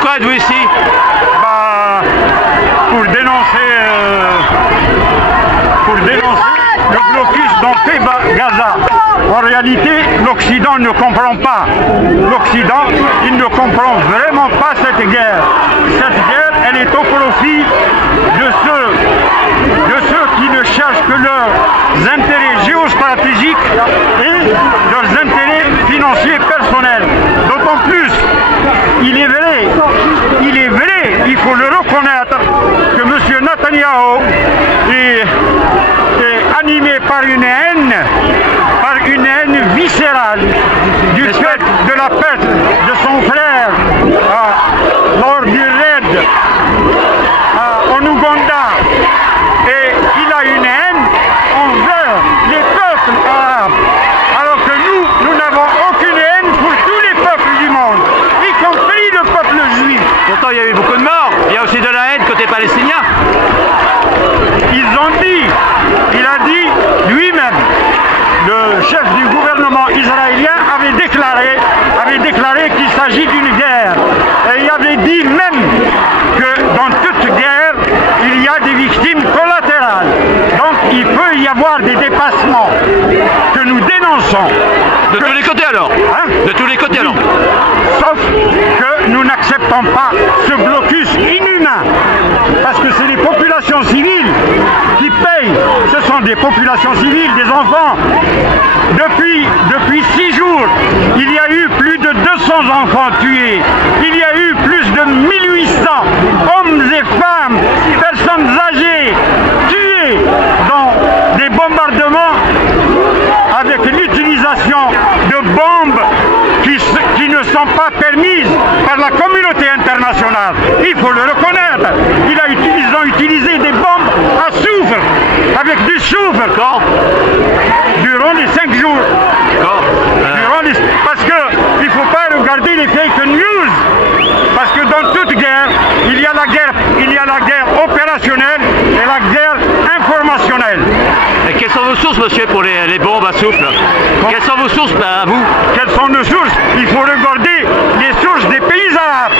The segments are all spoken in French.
Pourquoi êtes-vous ici? Pour dénoncer le blocus dont fait Gaza. En réalité, l'Occident ne comprend pas. L'Occident, il ne comprend vraiment pas cette guerre. Cette guerre, elle est au profit de ceux qui ne cherchent que leurs intérêts géostratégiques et leurs intérêts financiers personnels. D'autant plus, il est vrai, il faut le reconnaître, que M. Netanyahou est animé par une haine viscérale du fait de la perte de son frère lors du raid en Ouganda. Et il a une haine envers les peuples arabes, alors que nous n'avons aucune haine pour tous les peuples du monde, y compris le peuple juif. Pourtant, il y a eu beaucoup de morts. Il y a aussi de la haine côté palestinien. Ils ont dit, il a dit lui-même, le chef du gouvernement israélien avait déclaré qu'il s'agit d'une guerre. Et il avait dit même que dans toute guerre, il y a des victimes collatérales. Donc il peut y avoir des dépassements que nous dénonçons. De tous les côtés alors? De tous les côtés alors? Sauf que nous n'acceptons pas ce blocus inhumain. Parce que c'est les populations civiles qui payent. Ce sont des populations civiles, des enfants. Depuis 6 jours, il y a eu plus de 200 enfants tués. Il y a eu plus de 1800 hommes et femmes, personnes âgées, tuées dans des bombardements avec l'utilisation de bombes qui ne sont pas permises par la communauté internationale. Il faut le reconnaître. Ils ont utilisé des bombes à soufre, avec du soufre, durant les 5 jours. Parce qu'il ne faut pas regarder les fake news. Parce que dans toute guerre, il y a la guerre opérationnelle et la guerre informationnelle. Et quelles sont vos sources, monsieur, pour les bombes à souffle? Quelles sont vos sources à vous? Quelles sont nos sources? Il faut regarder les sources des pays arabes.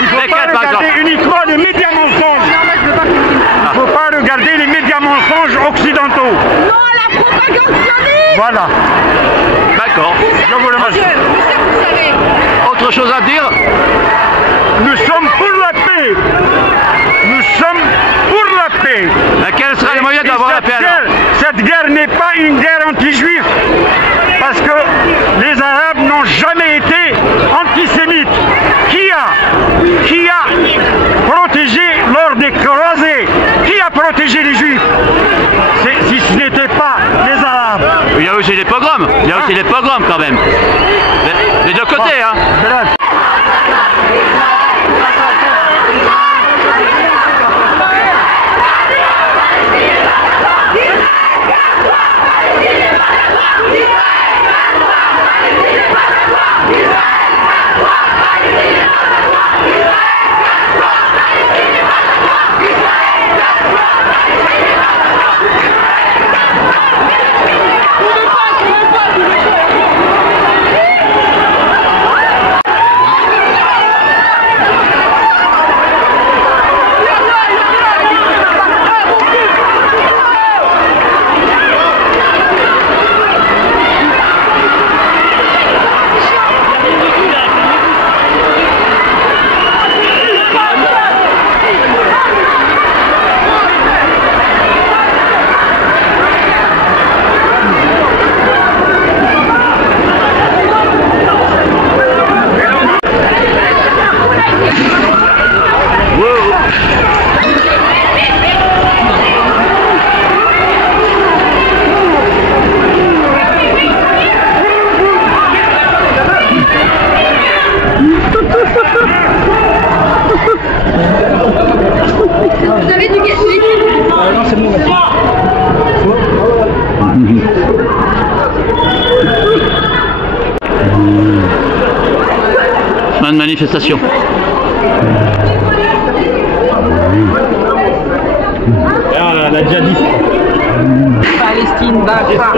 Il ne faut pas regarder uniquement les médias mensonges. Il ne faut pas regarder les médias mensonges occidentaux. Non à la propagande sioniste. Voilà. D'accord. Je vous remercie. Autre chose à dire? Nous sommes pour la paix. Nous sommes pour la paix. Quel sera le moyen d'avoir la paix alors? Cette guerre n'est pas une guerre anti-juif. Parce que les Arabes n'ont jamais été antisémites. Qui a protégé lors des croisés? Qui a protégé les Juifs? Si ce n'était pas les Arabes. Il y a aussi les pogroms. Il y a aussi les pogroms quand même. Les deux côtés, hein. Vous avez du gâteau? Non, c'est bon, Fin de manifestation. Alors, la djihadiste. Palestine, Bafar.